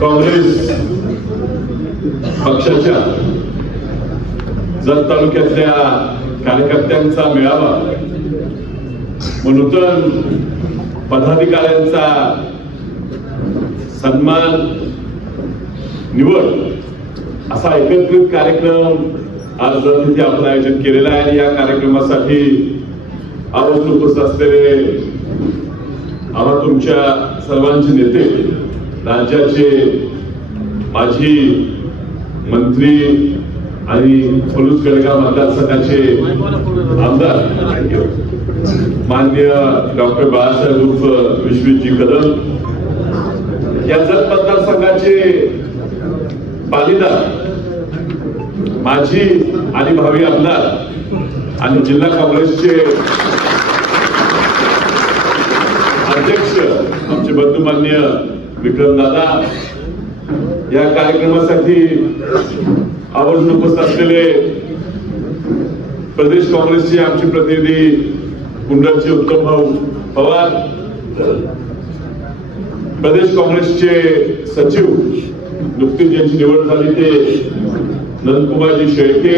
काँग्रेस पक्षाच्या जत तालुक्यातल्या कार्यकर्त्यांचा मेळावा व नूतन पदाधिकाऱ्यांचा सन्मान निवड असा एकत्रित कार्यक्रम आज जत तिथे आपण आयोजित केलेला आहे आणि या कार्यक्रमासाठी आवाज उपस्थित असलेले आम्हा तुमच्या सर्वांचे नेते राज्याचे माजी मंत्री आणि फलूस गडगाव मतदारसंघाचे आमदार. मान्य डॉक्टर बाळासाहेब उर्फ विश्वजी कदम. या जत मतदारसंघाचे पालिदार माजी आणि भावी आमदार आणि जिल्हा काँग्रेसचे अध्यक्ष आमचे बंधुमान्य विक्रम दादा या कार्यक्रमासाठी आवर्जून उपस्थित असलेले प्रदेश काँग्रेसचे आमचे प्रतिनिधी कुंडलचे उत्तम भाऊ पवार प्रदेश काँग्रेसचे सचिव नुकतीच ज्यांची निवड झाली ते नंदकुमारजी शेळके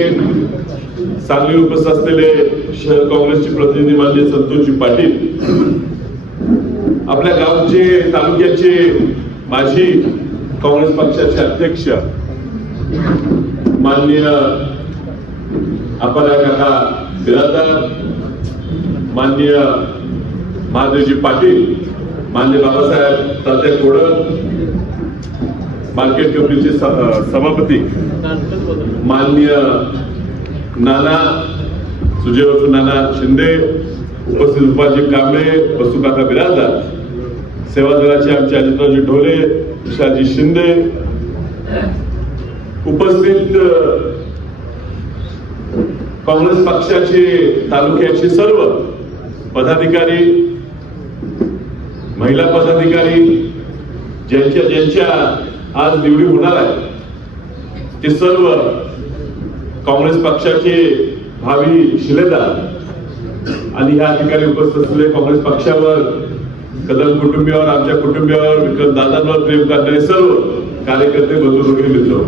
सांगली उपस्थित असलेले शहर काँग्रेसचे प्रतिनिधी माननीय संतोषजी पाटील आपल्या गावचे तालुक्याचे माजी काँग्रेस पक्षाचे अध्यक्ष माननीय आपल्या काका बिरादार माननीय महादेवजी पाटील माननीय बाबासाहेब तात्या कोडक मार्केट कमिटीचे सभापती माननीय नाना सुजय नाना शिंदे उपस्थित उपाजी कांबळे वसुकाका बिराजदार. सेवा दलाचे आमचे अजितरावजी ढोले शाजी शिंदे उपस्थित काँग्रेस पक्षाचे तालुक्याचे सर्व पदाधिकारी महिला पदाधिकारी ज्यांच्या ज्यांच्या आज निवडी होणार आहे ते सर्व काँग्रेस पक्षाचे भावी शिलेदार. आणि या ठिकाणी उपस्थित असलेले काँग्रेस पक्षावर कदम कुटुंबियावर आमच्या कुटुंबियावर विक्रम दादांवर प्रेम करणारे सर्व कार्यकर्ते बंधू वगैरे मित्र.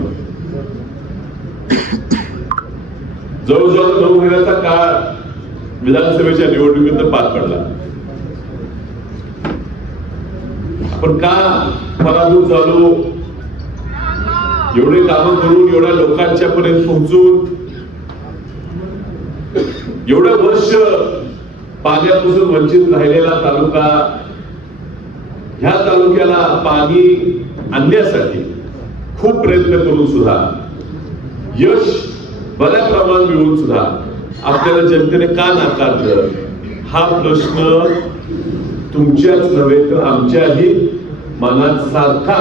जवळजवळ नऊ महिन्याचा काळ विधानसभेच्या निवडणुकीत पार पडला. आपण का पराभूत झालो? एवढे काम करून एवढ्या लोकांच्या पर्यंत पोहोचून एवढं वर्ष पाण्यापासून वंचित राहिलेला तालुका ह्या तालुक्याला पाणी आणण्यासाठी खूप प्रयत्न करून सुद्धा यश बऱ्या प्रमाणात मिळून सुद्धा आपल्याला जनतेने का नाकारलं? हा प्रश्न तुमच्याच नव्हे तर आमच्याही मनात सारखा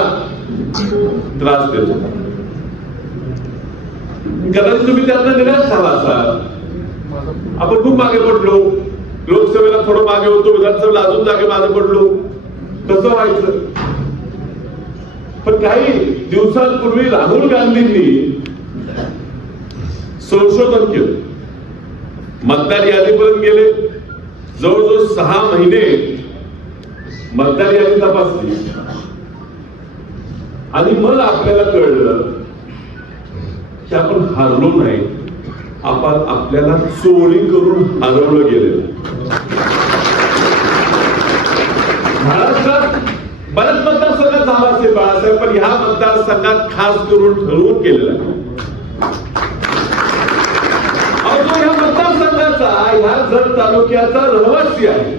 त्रास देतो कदाचित तुम्ही त्यांना निराश झाला असाल. आपण खूप मागे पडलो. लोकसभेला थोडं मागे होतो विधानसभेला अजून जागे मागे पडलो. कसं व्हायचं? पण काही दिवसांपूर्वी राहुल गांधींनी संशोधन केलं. मतदार यादीपर्यंत गेले. जवळजवळ सहा महिने मतदार यादी तपासली. आणि मग आपल्याला कळलं की आपण हारलो नाही. आपण आपल्याला चोरी करून हरवलं गेलेलं. महाराष्ट्रात बऱ्याच मतदारसंघात झाला असेल बाळासाहेब पण ह्या मतदारसंघात खास करून ठरवून केलेला अहो, जो ह्या मतदारसंघाचा ह्या जत तालुक्याचा रहिवासी आहे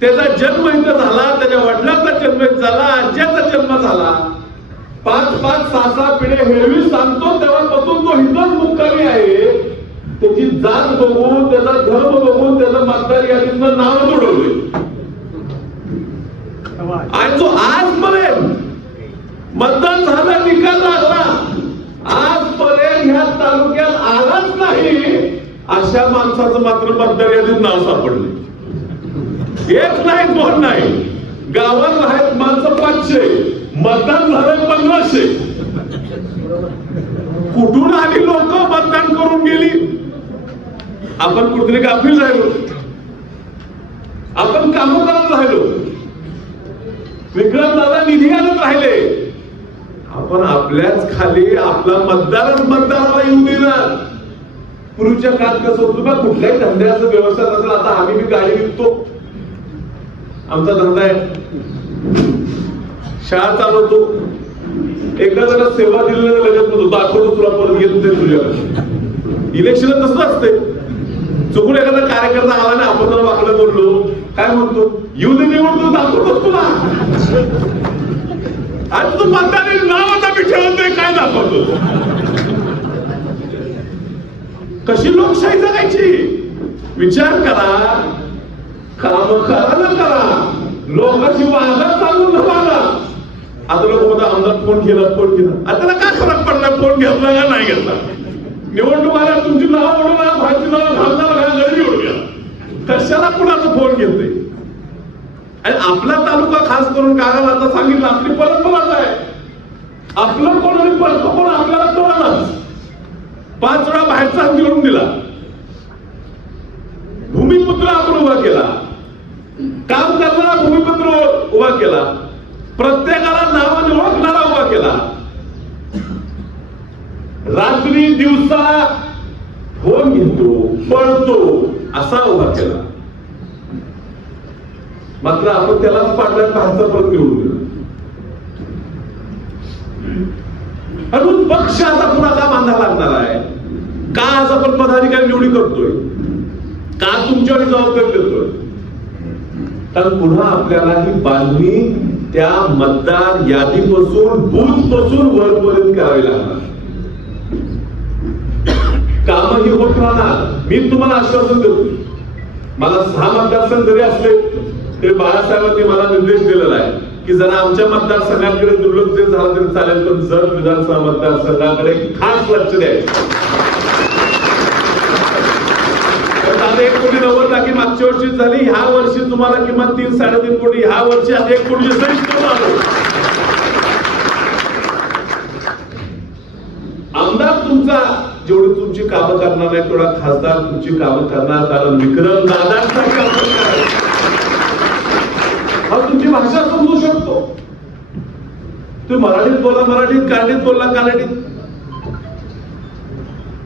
त्याचा जन्म इथं झाला त्याच्या वडिलांचा जन्म झाला आज्याचा जन्म झाला. पाच पाच सहा सहा पिढे हेळवी सांगतो तेव्हापासून तो हिंदच मुक्कामी आहे. त्याची जात बघून त्याचा धर्म बघून त्याचं मतदार यादीतनं नाव जोडवले आणि जो आजपर्यंत मतदान झालं निकाल लागला. आजपर्यंत ह्या तालुक्यात आलाच नाही अशा माणसाचं मात्र मतदार यादीत नाव सापडले. एक नाही दोन नाही. गावात आहेत माणसं पाचशे मतदान झालं पंधराशे कुठून आली लोक मतदान करून गेली? आपण कुठेतरी गाफील राहिलो आपण कामं करत राहिलो विक्रम दादा निधी आणत राहिले. आपण आपल्याच खाली आपला मतदारच मतदाराला येऊ देणार. पूर्वीच्या काळात कसं होतं बा कुठल्याही धंद्याचं व्यवस्था नसेल आता आम्ही बी गाडी विकतो. आमचा धंदा आहे. शाळा चालवतो. एखाद्याला सेवा दिली लगत लगेच म्हणतो दाखवतो तुला परत घेत ते तुझ्या इलेक्शन तसं असते चुकून एखादा कार्यकर्ता आला ना आपण त्याला वाकडं बोललो काय म्हणतो? येऊ दे निवडतो दाखवतोच तुला. आज तू मतदारी नाव आता मी ठेवतोय काय दाखवतो? कशी लोकशाही जगायची विचार करा. काम करा ना करा. लोकांची वागा चालू न आता लोक म्हणतात आमदार फोन केला फोन केला आता त्याला काय फरक पडला फोन घेतला का नाही घेतला? निवडणूक आल्या तुमची नाव ओढवणार भाजी नाव घालणार का? घरी निवडून घ्या कशाला कुणाचा फोन घेतोय? आणि आपला तालुका खास करून कागाला आता सांगितलं आपली परंपराच आहे. आपलं कोण आणि परत कोण आपल्याला कळणार पाच वेळा बाहेरचा निवडून दिला. भूमिपुत्र आपण उभा केला. काम करणारा भूमिपुत्र उभा केला. प्रत्येकाला नावाने ओळखणारा उभा केला. रात्री दिवसा फोन घेतो पळतो असा उभा केला. मात्र आपण त्यालाच पाडल्यात भारतात परत घेऊन दिला अजून पक्ष आता पुन्हा का लागणार आहे. का आज आपण पदाधिकारी निवडी करतोय? का तुमच्यावर जबाबदारी देतोय कारण पुन्हा आपल्याला ही बांधणी त्या मतदार यादीपासून बूथपासून वरपर्यंत करावी लागणार. काम ही होत राहणार. मी तुम्हाला आश्वासन देतो. मला सहा मतदारसंघ जरी असले ते बाळासाहेबांनी मला निर्देश दिलेला आहे की जरा आमच्या मतदारसंघाकडे दुर्लक्ष झालं तरी चालेल पण जर विधानसभा मतदारसंघाकडे खास लक्ष द्यायचं. एक कोटी नव्वद लाखी मागच्या वर्षी झाली. ह्या वर्षी तुम्हाला किमान तीन साडेतीन कोटी. ह्या वर्षी आता एक कोटी आलो आमदार तुमचा जेवढी तुमची कामं करणार नाही तेवढा खासदार तुमची कामं करणार. कारण विक्रम दादांचा काम हा तुमची भाषा समजू शकतो तुम्ही मराठीत बोला मराठीत कानडीत बोलला कानडीत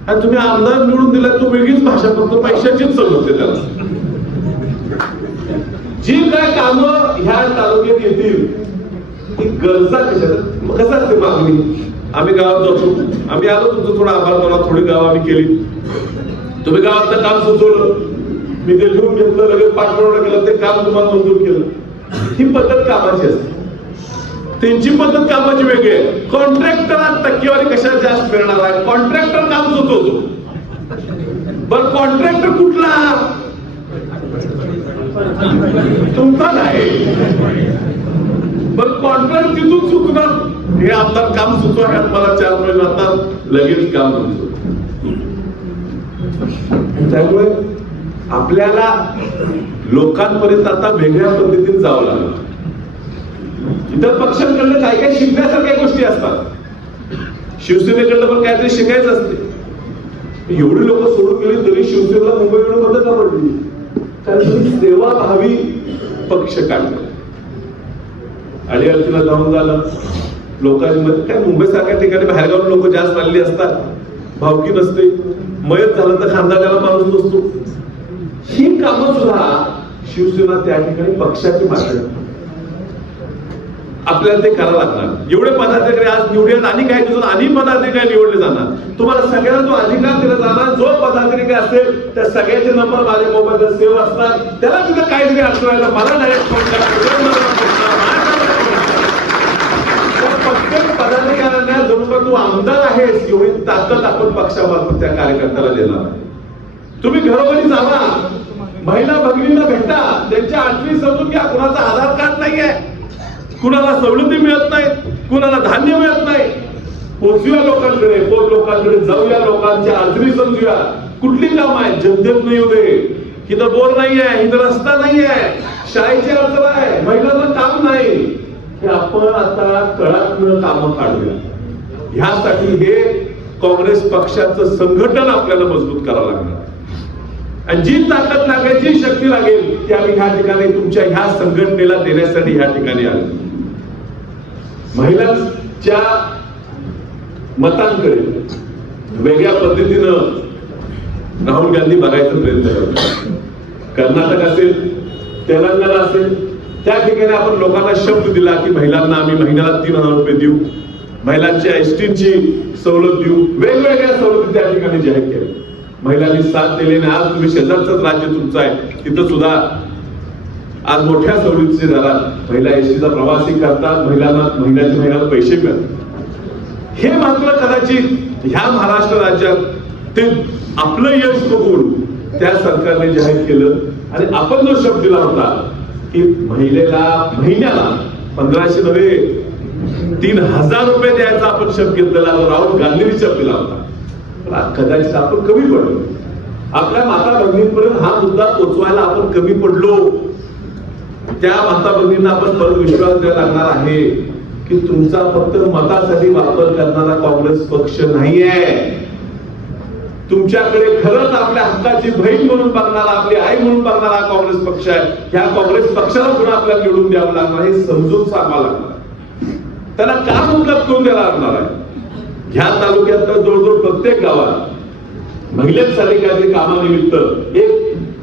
आणि तुम्ही आमदार निवडून दिला तो वेगळीच भाषा करतो पैशाचीच समजते त्याला. जी काय कामं ह्या तालुक्यात येतील ती गरजा कशा मग कसं असते मागणी आम्ही? गावात जातो आम्ही आलो तुमचं थोडा आभार माना थोडी गाव आम्ही केली. तुम्ही गावातलं काम सुचवलं. मी ते लिहून घेतलं लगेच पाठपुरावा केलं ते काम तुम्हाला मंजूर केलं. ही पद्धत कामाची असते. त्यांची पद्धत कामाची वेगळी आहे. कॉन्ट्रॅक्टरात टक्केवारी कशाला जास्त मिळणार आहे? कॉन्ट्रॅक्टर काम सुचवतो बर कॉन्ट्रॅक्टर कुठला? तुमचा नाही. बर कॉन्ट्रॅक्ट तिथून सुचणार हे आमदार काम सुचवा मला चार महिने आता लगेच काम त्यामुळे आपल्याला लोकांपर्यंत आता वेगळ्या पद्धतीने जावं लागलं. इतर पक्षांकडनं काय काय शिकण्यासारख्या गोष्टी असतात. शिवसेनेकडनं पण काहीतरी शिकायचं असते. एवढी लोक सोडून गेली तरी शिवसेनेला मुंबई येणं बंद का पडली? कारण सेवा भावी पक्ष काढला आणि अर्जुना जाऊन झालं. लोकांमध्ये काय मुंबई सारख्या ठिकाणी बाहेरगाव लोक जास्त आलेली असतात. भावकी नसते. मयत झालं तर खांदा त्याला माणूस नसतो. ही कामं सुद्धा शिवसेना त्या ठिकाणी पक्षाची मागणी आपल्याला ते करावं लागणार. एवढे पदाधिकारी आज निवडून आणि काय दिवसात आणि पदाधिकारी निवडले जाणार? तुम्हाला सगळ्यांना जो अधिकार दिला जाणार. जो पदाधिकारी असेल त्या सगळ्याचे नंबर माझ्या मोबाईलला सेव्ह असतात त्याला काही काहीतरी अडचण मला डायरेक्ट फोन करा प्रत्येक पदाधिकाऱ्यांना जणू तू आमदार आहेस एवढी ताकद आपण पक्षामार्फत त्या कार्यकर्त्याला देणार तुम्ही घरोघरी जावा. महिला भगिनींना भेटा. त्यांच्या अडचणी समजून घ्या. कुणाचा आधार कार्ड नाहीये. कुणाला सवलती मिळत नाहीत कुणाला धान्य मिळत नाही पोचूया लोकांकडे पोच लोकांकडे जाऊया लोकांच्या अडचणी समजूया. कुठली काम आहे जनतेत नाही उदे इथं बोर आहे इथं रस्ता नाही आहे शाळेची अडचण आहे महिलांना काम नाही. हे आपण आता कळात काम काढूया. ह्यासाठी हे काँग्रेस पक्षाचं संघटन आपल्याला मजबूत करावं लागणार. आणि जी ताकद लागेल जी शक्ती लागेल ती आम्ही ह्या ठिकाणी तुमच्या ह्या संघटनेला देण्यासाठी ह्या ठिकाणी आलो. महिलांच्या मतांकडे वेगळ्या पद्धतीनं राहुल गांधी बघायचा प्रयत्न करतो कर्नाटक असेल तेलंगणा असेल त्या ठिकाणी आपण लोकांना शब्द दिला की महिलांना आम्ही महिन्याला तीन हजार रुपये देऊ. महिलांच्या एसटीची सवलत देऊ. वेगवेगळ्या सवलती त्या ठिकाणी जाहीर केल्या. महिलांनी साथ दिली आणि आज तुम्ही शेजारचंच राज्य तुमचं आहे. तिथं सुद्धा आज मोठ्या सवलतीचे झाला महिला एसटीचा प्रवासी करतात महिलांना महिन्याच्या महिन्याला पैसे मिळतात. हे मात्र कदाचित ह्या महाराष्ट्र राज्यात ते आपलं यश बघून त्या सरकारने जाहीर केलं. आणि आपण जो शब्द दिला होता की महिलेला महिन्याला पंधराशे नव्हे तीन हजार रुपये द्यायचा आपण शब्द घेतलेला राहुल गांधींनी शब्द दिला होता. कदाचित आपण कमी पडलो. आपल्या माता भगिनींपर्यंत हा मुद्दा पोचवायला आपण कमी पडलो. त्या माता आपण परत विश्वास द्यायला लागणार आहे की तुमचा फक्त मतासाठी वापर करणारा काँग्रेस पक्ष नाहीये. तुमच्याकडे खरंच आपल्या हक्काची बहीण म्हणून बघणारा आपली आई म्हणून बघणारा काँग्रेस पक्ष आहे. ह्या काँग्रेस पक्षाला पुन्हा आपल्याला निवडून द्यावं लागणार हे समजून सांगावं लागणार त्याला काम उपलब्ध करून द्यायला लागणार आहे? ह्या तालुक्यात तर जवळजवळ प्रत्येक गावात महिलांसाठी काहीतरी कामानिमित्त एक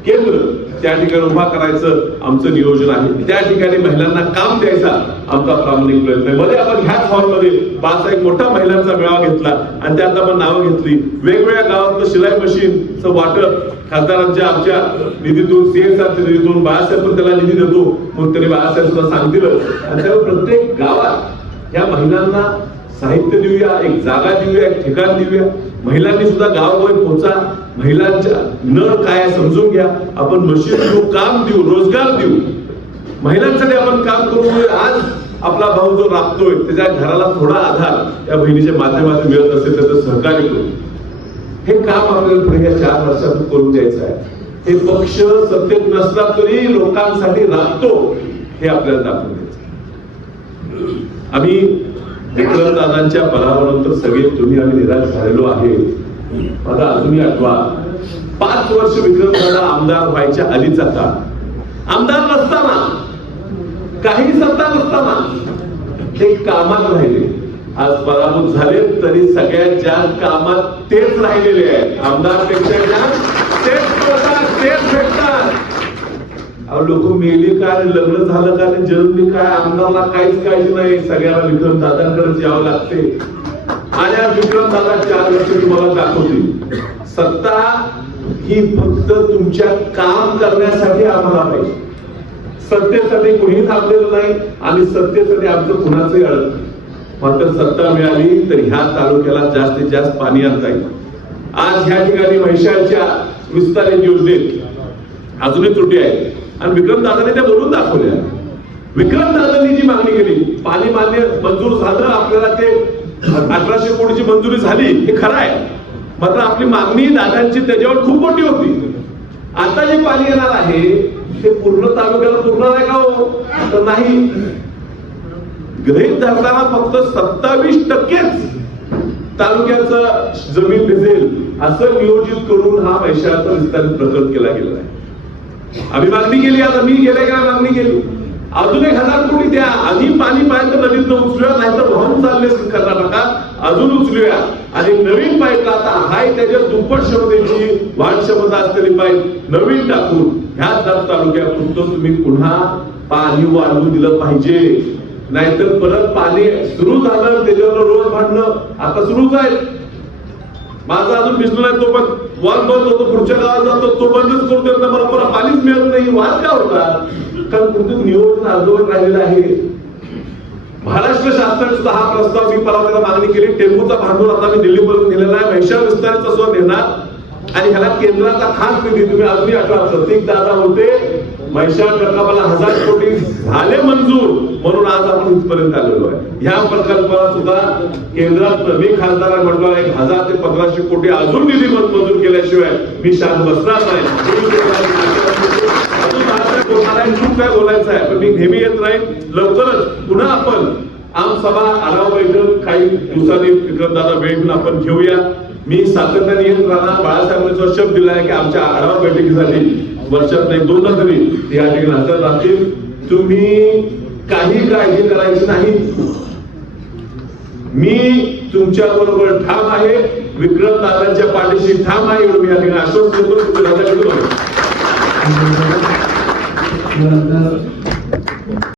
केंद्र त्या ठिकाणी उभा करायचं आमचं नियोजन आहे. त्या ठिकाणी महिलांना काम द्यायचा आमचा प्रामाणिक प्रयत्न आहे. मध्ये आपण ह्याच हॉलमध्ये पाच एक मोठा महिलांचा मेळावा घेतला आणि त्यात आपण नावं घेतली. वेगवेगळ्या गावात शिलाई मशीनचं वाटप खासदारांच्या आमच्या निधीतून सीएसआरच्या निधीतून बाळासाहेब पण त्याला निधी देतो. मग त्यांनी बाळासाहेब सुद्धा सांगतील. आणि त्यामुळे प्रत्येक गावात या महिलांना साहित्य देऊया एक जागा देऊया एक ठिकाण देऊया. महिलांनी सुद्धा गावगावी पोहोचा. महिलांच्या नळ काय समजून घ्या. आपण मशीन देऊ काम देऊ रोजगार देऊ. महिलांसाठी आपण काम करू आज आपला भाऊ जो राबतोय त्याच्या घराला थोडा आधार या बहिणीच्या माध्यमातून मिळत असेल त्याचं सहकार्य करू. हे काम आपल्याला पुढे या चार वर्षातून करून द्यायचं आहे. हे पक्ष सत्तेत नसला तरी लोकांसाठी राबतो हे आपल्याला दाखवून द्यायचं आम्ही विक्रम दादांच्या सगळे तुम्ही आम्ही निराश झालेलो आहे माझा अजूनही आठवा. पाच वर्ष विक्रम आमदार व्हायच्या आधीच आता. आमदार नसताना काही सत्ता नसताना ते कामात राहिले. आज पराभूत झाले तरी सगळ्यात जास्त कामात तेच राहिलेले आहेत. आमदारपेक्षा जास्त तेच तेच भेटतात लोक मेले काय लग्न झालं का जन्मली काय आमदारला काहीच काहीच नाही. सगळ्याला विक्रम दादांकडेच यावं लागते. आणि विक्रम दादा चार वर्ष तुम्हाला दाखवतील. सत्ता ही फक्त तुमच्या काम करण्यासाठी आम्हाला पाहिजे. सत्तेसाठी कुणीही थांबलेलं नाही आणि सत्तेसाठी आमचं कुणाचंही अडत मात्र सत्ता मिळाली तर ह्या तालुक्याला जास्तीत जास्त पाणी आणता येईल. आज ह्या ठिकाणी म्हैशाळच्या विस्तारित योजनेत अजूनही त्रुटी आहे. आणि विक्रम दादाने त्या बोलून दाखवल्या. विक्रम दादांनी जी मागणी केली पाणी मान्य मंजूर झालं आपल्याला ते अठराशे कोटीची मंजुरी झाली हे खरं आहे. मात्र आपली मागणी दादांची त्याच्यावर खूप मोठी होती. आता जे पाणी येणार आहे ते पूर्ण तालुक्याला पुरणार आहे का हो? तर नाही. गृहित धरताना फक्त सत्तावीस टक्केच तालुक्याचं जमीन भिजेल असं नियोजित करून हा पैशाचा विस्तारित प्रकल्प केला गेला आहे. आम्ही मागणी केली आता मी गेले का मागणी केली अजून एक हजार कोटी द्या. आधी पाणी पाहिजे तर नदीत उचलूया नाही तर वाहून चालले कर्नाटकात अजून उचलूया. आणि नवीन पाईप आता हाय त्याच्या दुप्पट क्षमतेची वाढ क्षमता असलेली पाईप नवीन टाकून ह्या दर तालुक्यात तुम्ही पुन्हा पाणी वाढवून दिलं पाहिजे. नाहीतर परत पाणी सुरू झालं त्याच्यावर रोज भांडणं. आता सुरूच आहे माझा अजून बिजनेस आहे तो पण वाद बंद होतो. पुढच्या गावात जातो तो बंदच करून देत नाही. मला पाणीच मिळत नाही. वाद का होता? कारण कुठे नियोजन अर्धवट राहिलेलं आहे. महाराष्ट्र शासनाने सुद्धा हा प्रस्ताव मी परवा मागणी केली. टेंबूचा भांडवल आता मी दिल्लीपर्यंत नेलेला आहे. म्हैशाळ विस्ताराचा सुद्धा नेणार आणि ह्याला केंद्राचा खास निधी तुम्ही अजूनही आठवा. प्रत्येक दादा होते. म्हैशाळ प्रकल्पाला हजार कोटी झाले मंजूर म्हणून आज आपण इथपर्यंत आलेलो आहे. ह्या प्रकल्पाला सुद्धा केंद्रात मी खासदार म्हटलं एक हजार ते पंधराशे कोटी अजून निधी मंजूर केल्याशिवाय मी शांत बसणार नाही. काय बोलायचं आहे पण मी नेहमी येत राहील लवकरच पुन्हा आपण आमसभा आढावा बैठक काही दिवसांनी विक्रमदादा वेळ घेऊन आपण घेऊया. मी सातत्याने येत राहणार. बाळासाहेबांनी शब्द दिला आहे की आमच्या आढावा बैठकीसाठी वर्षात एक दोनदा तरी या ठिकाणी हजर राहतील तुम्ही काही काळजी करायची नाही. मी तुमच्या बरोबर ठाम आहे. विक्रम दादांच्या पाठीशी ठाम आहे एवढं मी या ठिकाणी आश्वासन देतो. तुम्ही दादा